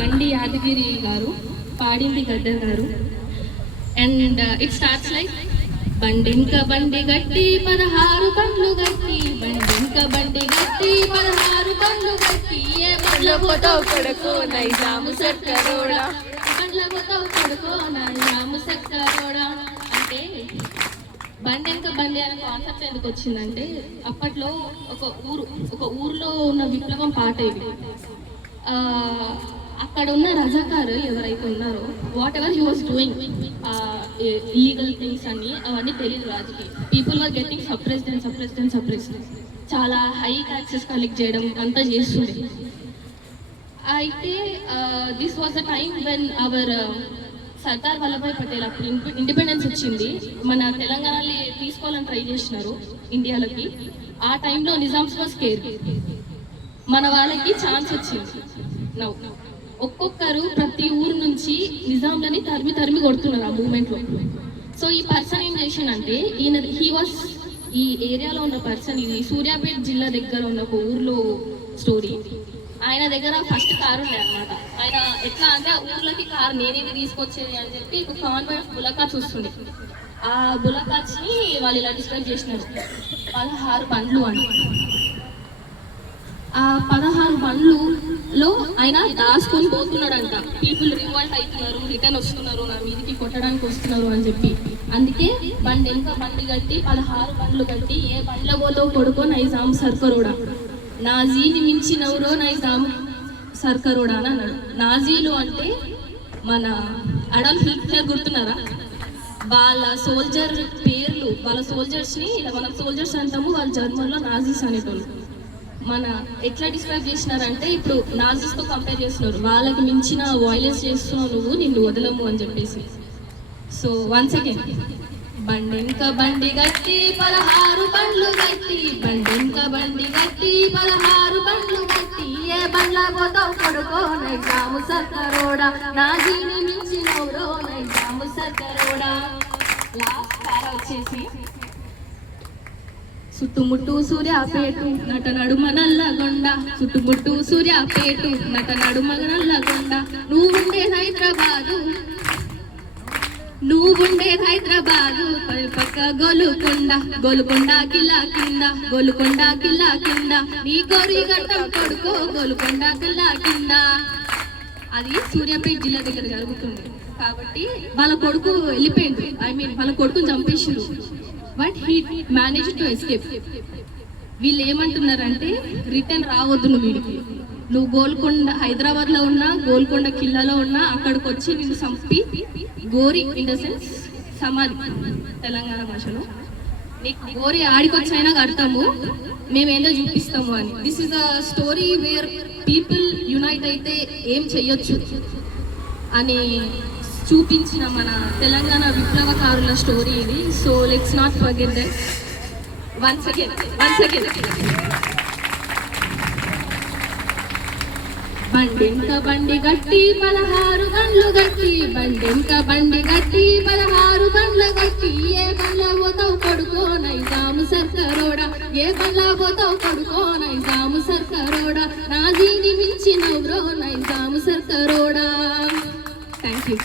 బండి యాదగిరి గారు, పాడింది గద్దర్ గారు. అండ్ ఇట్ స్టార్ట్స్ లైక్ బండింక బండి గట్టి 16 బండ్లు గట్టి, బండింక బండి గట్టి 16 బండ్లు గట్టి, ఏ బండ్ల పోతావు కొడుకు నైజాము సర్కరోడా, బండ్ల పోతావు కొడుకు నైజాము సర్కరోడా. అంటే బండెంక బండి అనే కాన్సెప్ట్ ఎందుకు వచ్చిందంటే, అప్పట్లో ఒక ఊర్లో ఉన్న విప్లవం పాట ఇది. అక్కడ ఉన్న రజాకారు ఎవరైతే ఉన్నారో, what ever he was doing illegal things అన్ని అవన్నీ తెలియదు రాజుకి. People were getting suppressed. చాలా హై ట్యాక్సెస్ కలెక్ట్ చేయడం అంతా చేస్తుంది. అయితే this was the time when our Sardar Vallabhbhai Patel, అప్పుడు ఇండిపెండెన్స్ వచ్చింది, మన తెలంగాణని తీసుకోవాలని ట్రై చేసినారు ఇండియాలోకి. ఆ టైంలో నిజామ్స్ వాజ్ కేర్, మన వాళ్ళకి ఛాన్స్ వచ్చింది. నౌ ఒక్కొక్కరు ప్రతి ఊరు నుంచి నిజాంలని తరిమి కొడుతున్నారు ఆ మూమెంట్లో. సో ఈ పర్సన్ ఏం చేసిందంటే, హీ వాస్ ఈ ఏరియాలో ఉన్న పర్సన్, ఇది సూర్యాపేట జిల్లా దగ్గర ఉన్న ఒక ఊర్లో స్టోరీ. ఆయన దగ్గర ఫస్ట్ కారు ఉండే అనమాట. ఆయన ఎట్లా అంటే, ఆ ఊర్లోకి కారు నేనేది తీసుకొచ్చేది అని చెప్పి ఒక కాన్వాయ్ ఆఫ్ బులకాట్స్ వస్తుంది. ఆ బులకాట్స్ని వాళ్ళు ఇలా డిస్క్రైబ్ చేసినారు, 16 బండ్లు అని. ఆ 16 బండ్లలో ఆయన దాచుకొని పోతున్నాడంట. పీపుల్ రివాల్ట్ అవుతున్నారు, రిటర్న్ వస్తున్నారు, నా మీదికి కొట్టడానికి వస్తున్నారు అని చెప్పి. అందుకే బండెంక బండి కట్టి 16 బండ్లు కట్టి, ఏ బండ్ల పోతావు కొడుకో నైజాం సర్కరోడా, నాజీని మించినవరో నైజాం సర్కరోడా అని అన్నాడు. నాజీలు అంటే మన అడల్ఫ్ హిట్లర్, గుర్తున్నారా? వాళ్ళ సోల్జర్ పేర్లు, వాళ్ళ సోల్జర్స్ని ఇలా మనం సోల్జర్స్ అంటాము, వాళ్ళ జర్మన్లో నాజీస్ అనేటోళ్ళు. మన ఎట్లా డిస్క్రైబ్ చేసినారంటే, ఇప్పుడు నాజీస్తో కంపేర్ చేస్తున్నారు, వాళ్ళకి మించిన వాయిలెన్స్ చేస్తున్నావు నువ్వు, నిన్ను వదలము అని చెప్పేసి. సో వన్స్ అగైన్, బండెంక బండి గట్టి 16 బండ్లు గట్టి, బండెంక బండి గట్టి 16 బండ్లు గట్టి, ఏ బండ్ల పోతావు కొడుకో నైజాము సర్కరోడా, నాజీని మించినవరో నైజాము సర్కరోడా. లాస్ట్ పారా వచ్చేసి, చుట్టుముట్టు సూర్యాపేటు నట నడుమ నల్లగొండ, చుట్టుముట్టు సూర్యాపేటు నట నడుమ నల్లగొండ, నువ్వుండే హైదరాబాదు పక్క గోలుకొండ కిల్లా కింద, నీ కోరి గట్టం కొడుకో గోలుకొండ కిల్లా కింద. అది సూర్యాపేట జిల్లా దగ్గర జరుగుతుంది. కాబట్టి వాళ్ళ కొడుకు వెళ్ళిపోయింది, వాళ్ళ కొడుకుని చంపేసారు. But he manage to escape. వీళ్ళు ఏమంటున్నారంటే, రిటర్న్ రావద్దు నువ్వు వీడికి, నువ్వు గోల్కొండ హైదరాబాద్లో ఉన్నా, గోల్కొండ కిల్లాలో ఉన్నా, అక్కడికి వచ్చి నిన్ను చంపి, గోరి ఇన్ ద సెన్స్ సమాధి తెలంగాణ భాషలో, నీకు గోరి ఆడికొచ్చైనా కడతాము, మేమేందో చూపిస్తాము అని. This is a story where people unite అయితే ఏం చెయ్యొచ్చు అని చూపించిన మన తెలంగాణ విప్లవకారుల స్టోరీ ఇది. So let's not forget that. Once again బండెంక బండి గట్టి 16 బండ్లు గట్టి, బండెంక బండి గట్టి 16 బండ్ల గట్టి, ఏ బండ్ల పోతావు కొడుకో నైజాము సర్కరోడా, ఏ బండ్ల పోతావు కొడుకో నైజాము సర్కరోడా, నాజీని మించినవరో నైజాము సర్కరోడా. Thank you.